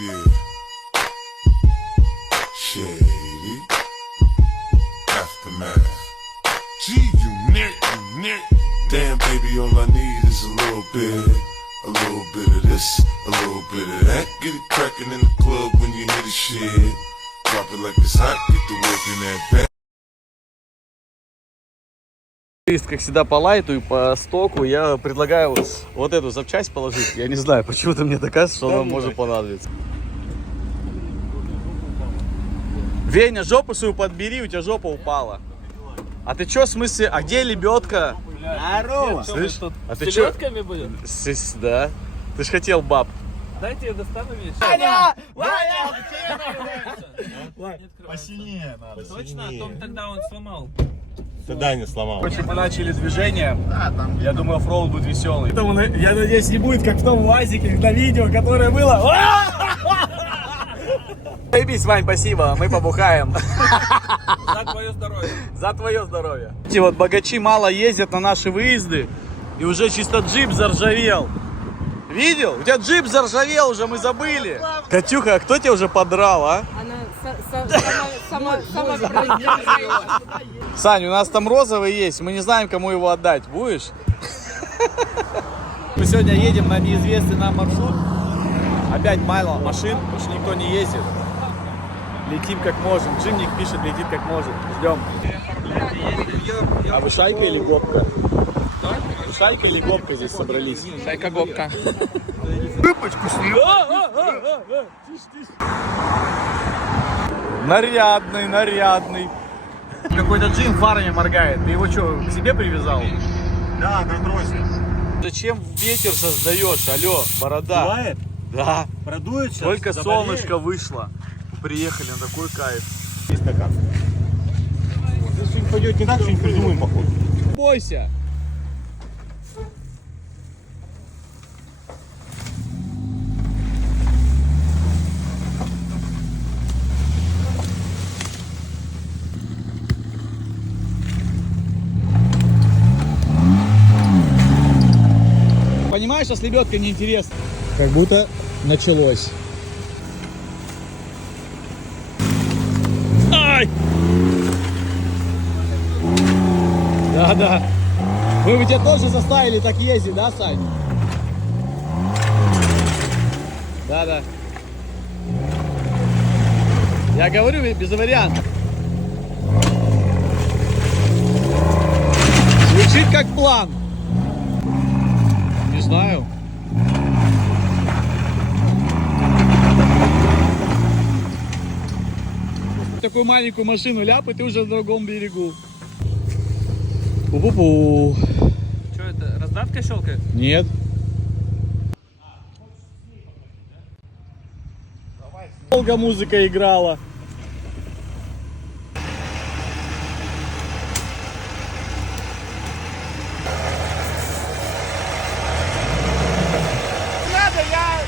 Yeah. Shady. Aftermath. G-Unit, unit. Damn, baby, all I need is a little bit of this, a little bit of that. Get it crackin' in the club when you hear the shit. Drop it like it's hot, get the work in that back. Как всегда по лайту и по стоку, я предлагаю вот эту запчасть положить. Я не знаю, почему-то мне так кажется, что она может понадобиться. Веня, жопу свою подбери, у тебя жопа упала. А ты чё, в смысле, а где лебедка? Здорово! Слышь, а ты С чё? лебедками будем? Да. Ты ж хотел баб. Дайте я достану вещи. Ваня! Ваня! Посильнее надо. Точно? А Том тогда он сломал. Тогда не сломал. Короче, мы начали движение. Я думаю, оффроуд будет веселый. Я надеюсь, не будет как в том УАЗике на видео, которое было. Заебись, Вань, спасибо, мы побухаем. За твое здоровье. За твое здоровье. Эти вот богачи мало ездят на наши выезды, и уже чисто джип заржавел. Видел? У тебя джип заржавел уже, мы забыли. Катюха, а кто тебя уже подрал, а? Она сама Сань, у нас там розовый есть, мы не знаем, кому его отдать. Будешь? Мы сегодня едем на неизвестный нам маршрут. Опять мало машин, потому что никто не ездит. Летим как можем. Джимник пишет, летит как может. Ждем. А вы шайка или гопка? Шайка или гопка здесь собрались? Шайка-гопка. Выпочку Нарядный, нарядный. Какой-то джим фарами моргает. Ты его что, к себе привязал? Да, на тросе. Зачем ветер создаешь? Алло, борода. Бывает? Да. Продует сейчас. Только заболеет. солнышко вышло. Приехали на такой кайф. И стакан. Если что-нибудь пойдет не так, что-нибудь придумаем, походу. Бойся. Понимаешь, что с лебедкой неинтересно? Как будто началось. Ай! Да. Вы тебя тоже заставили так ездить, да, Сань? Да. Я говорю, без вариантов. Звучит как план. Не знаю. Такую маленькую машину ляп, и ты уже на другом берегу. Пу-пу-пу. Что это, раздатка щелкает? Нет. Долго музыка играла.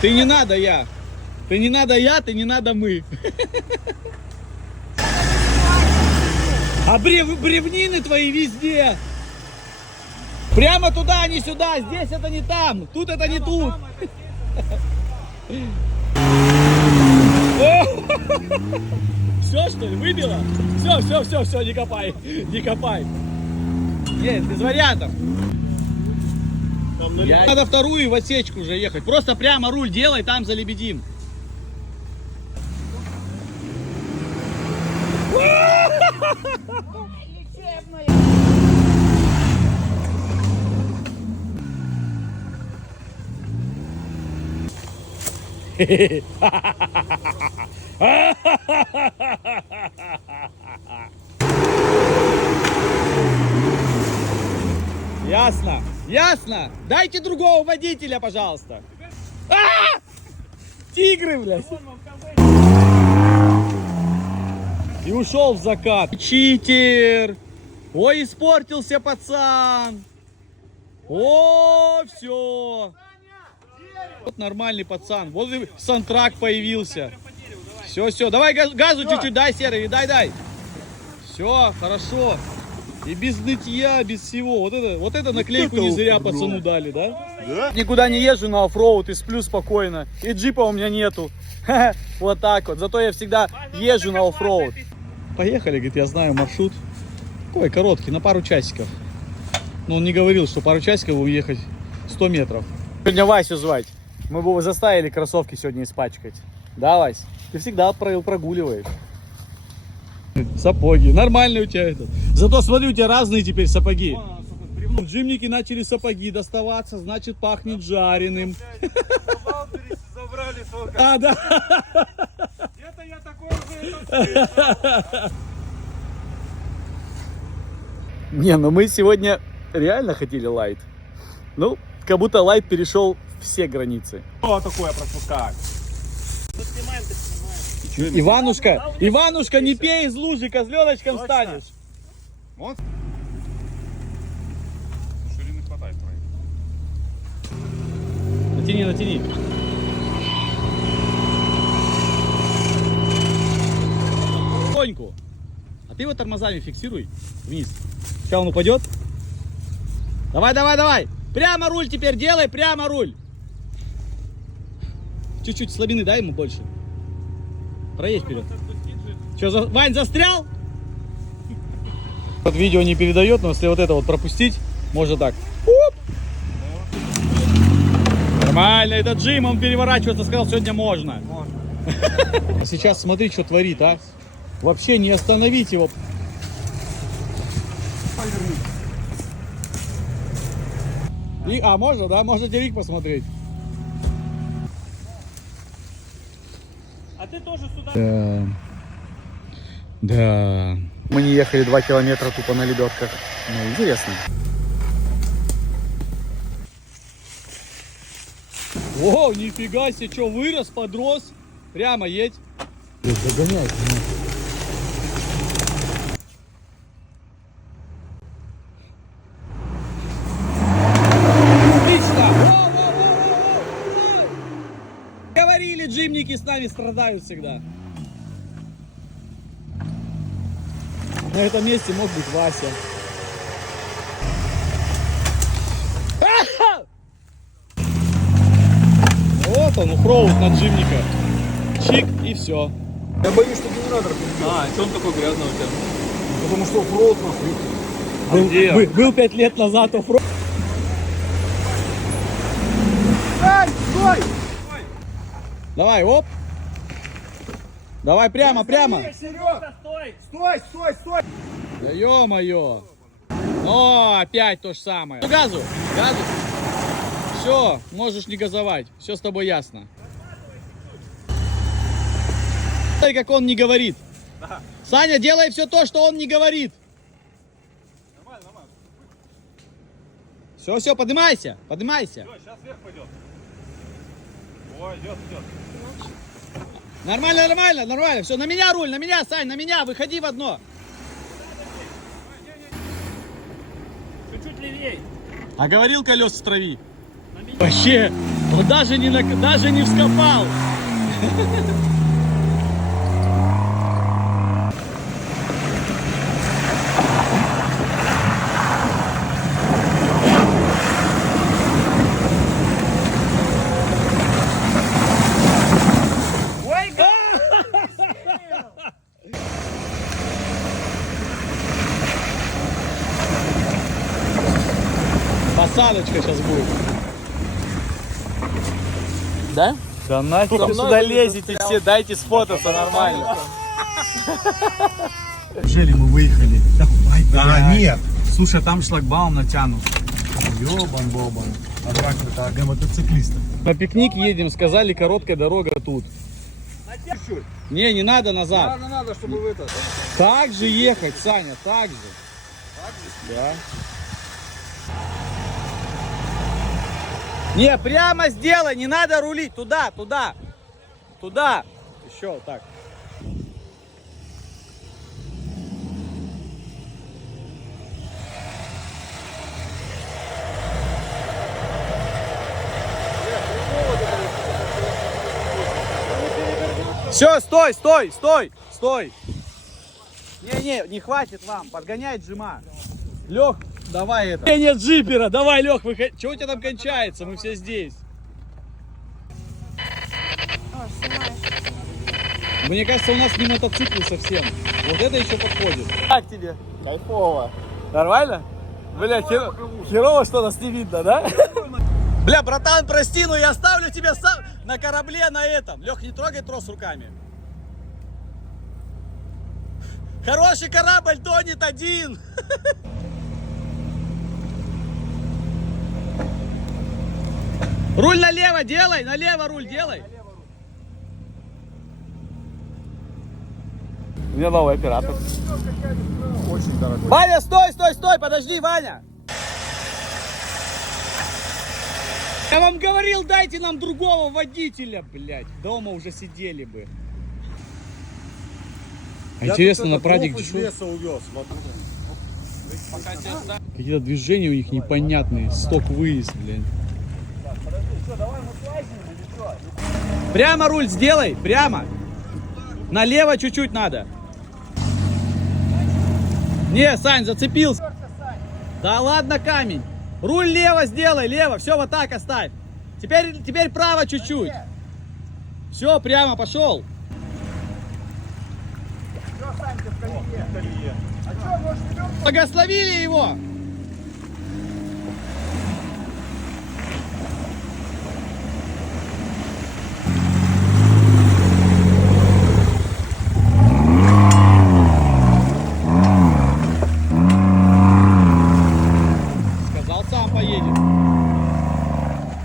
Ты не надо я. Ты не надо я, ты не надо мы. А бревнины твои везде. Прямо туда, а не сюда. Здесь это не там. Тут это не тут. Все, что ли, выбило? Все, не копай. Не копай. Есть, без вариантов. Надо вторую в отсечку уже ехать. Просто прямо руль делай, там залебедим. Ясно. Дайте другого водителя, пожалуйста. Тигры, блядь. И ушел в закат. Читер. Ой, испортился пацан. О, все. Вот нормальный пацан. Вот и сантрак появился. Все. Давай газу чуть-чуть дай, Серый, дай. Все, хорошо. И без нытья, без всего. Вот это наклейку не зря пацану дали, да? Никуда не езжу на оффроуд и сплю спокойно. И джипа у меня нету. Вот так вот. Зато я всегда езжу на оффроуд. Поехали, говорит, я знаю маршрут. Такой короткий, на пару часиков. Но он не говорил, что пару часиков уехать 100 метров. Сегодня Васю звать. Мы бы его заставили кроссовки сегодня испачкать. Да, Вась? Ты всегда прогуливаешь. Сапоги. Нормально у тебя это. Зато смотри, у тебя разные теперь сапоги. Джимники начали сапоги доставаться, значит пахнет жареным. Забрали сколько. А, да. Это я такой уже. Не, ну мы сегодня реально хотели лайт. Ну, как будто лайт перешел все границы. Что такое пропускать? Иванушка, Иванушка, не пей из лужи, козленочком станешь. Вот. Ширины хватает проехать. Натяни, натяни. Тоньку. А ты его тормозами фиксируй вниз. Сейчас он упадет. Давай, давай, давай. Прямо руль теперь делай, прямо руль. Чуть-чуть слабины дай ему больше. Проедь вперед. Что, Вань, застрял? Вот видео не передает, но если вот это вот пропустить, можно так. Оп! Нормально, это Джим, он переворачиваться сказал, сегодня можно. Можно. А сейчас смотри, что творит, а. Вообще не остановить его. И, а можно, да? Можно телек посмотреть. А ты тоже сюда. Да. Да. Мы не ехали 2 километра тупо на лебедках. Ну, интересно. О, нифига себе, что, вырос, подрос. Прямо едь. Догоняй. Отлично. Во-во-во-во-во. Говорили, джимники с нами страдают всегда. На этом месте мог быть Вася. Вот он, оффроуд на джимника. Чик и все. Я боюсь, что генератор перебил. А, что он такой грязный у тебя? Потому что оффроуд нахуй. Был 5 лет назад оффроуд. Эй, стой! Давай, оп. Давай прямо, прямо. Серега! Стой! Стой, стой, стой! Да ё-моё. О, опять то же самое. Ну, газу, газу. Все, можешь не газовать. Все с тобой ясно. Смотри, как он не говорит. Саня, делай все то, что он не говорит. Нормально, нормально. Все, все, поднимайся, поднимайся. Все, сейчас вверх пойдет. Ой, идет, идет. Нормально, нормально, нормально. Все, на меня руль, на меня, Сань, на меня. Выходи в одно. Чуть-чуть левей. А говорил, колес в трави. Вообще, он даже не вскопал. Посадочка сейчас будет. Да? Да нафиг вы сюда лезете все, дайте сфотаться нормально. Неужели мы выехали? Да, нет. Слушай, там шлагбаум натянут. Ёбан-бобан. А так это для мотоциклистов. На пикник едем, сказали, короткая дорога тут. Не надо назад. Надо, чтобы в это. Так же ехать, Саня, так же. Да. Не, прямо сделай, не надо рулить. Туда, туда. Туда. Еще вот так. Все, стой, стой, стой, стой. Не, не хватит вам, подгоняй Джима. Лех, Давай это. Нет джипера, давай, Лех, выходи. Чего у тебя там кончается? Мы все здесь. О, снимаешь. Мне кажется, у нас не мотоцикл совсем. Вот это еще подходит. Как тебе? Кайфово. Нормально? Бля, херово, что нас не видно, да? Бля, братан, прости, но я оставлю тебя сам на корабле на этом. Лех, не трогай трос руками. Хороший корабль тонет один. Руль налево делай, налево руль делай. У меня новый оператор. Очень дорогой. Ваня, стой, стой, стой, подожди, Ваня. Я вам говорил, дайте нам другого водителя, блядь. Дома уже сидели бы. Интересно, на прадик из леса увез. какие-то движения у них непонятные. Сток-выезд, блядь. Прямо руль сделай, прямо. Налево чуть-чуть надо. Не, Сань, зацепился. Да ладно, камень. Руль лево сделай, лево. Все, вот так оставь. Теперь право чуть-чуть. Все, прямо пошел. Благословили его. Сказал, сам поедет.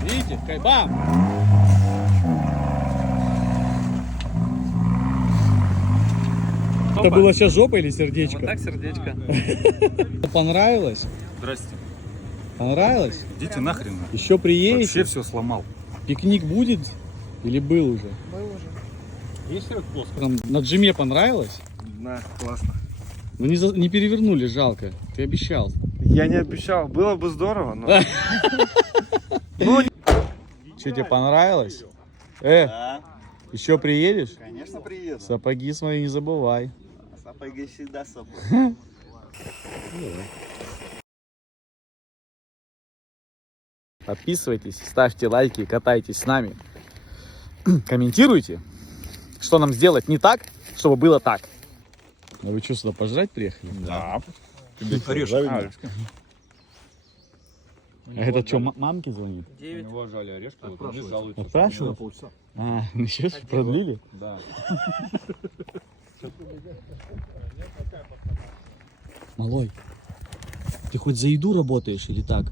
Видите, кайбам. Это было сейчас жопа или сердечко? Вот так сердечко. Понравилось? Здрасте. Понравилось? Идите нахрен. Еще приедете? Вообще все сломал. Пикник будет? Или был уже? Был уже. Есть плоско? Там на джиме понравилось? Да, классно. Ну не перевернули, жалко. Ты обещал. Я не обещал. Было бы здорово, но... Что, тебе понравилось? Еще приедешь? Конечно, приеду. Сапоги свои не забывай. Сапоги всегда с собой. Подписывайтесь, ставьте лайки, катайтесь с нами. Комментируйте, что нам сделать не так, чтобы было так. А вы что, сюда пожрать приехали? Да. Орешки. А это что, мамке звонит? У него жали орешки, вот они жалуются. Отпрашивают? А, ну сейчас продлили? Да. Малой, ты хоть за еду работаешь или так?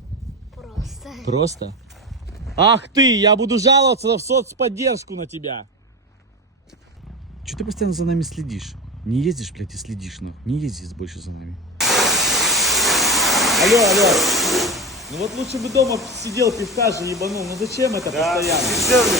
Просто. Просто? Ах ты, я буду жаловаться в соцподдержку на тебя. Че ты постоянно за нами следишь? Не ездишь, блядь, и следишь, ну. Не ездишь больше за нами. Алло, алло. Ну вот лучше бы дома сидел, пивка же ебанул. Ну зачем это постоянно? Дешевле.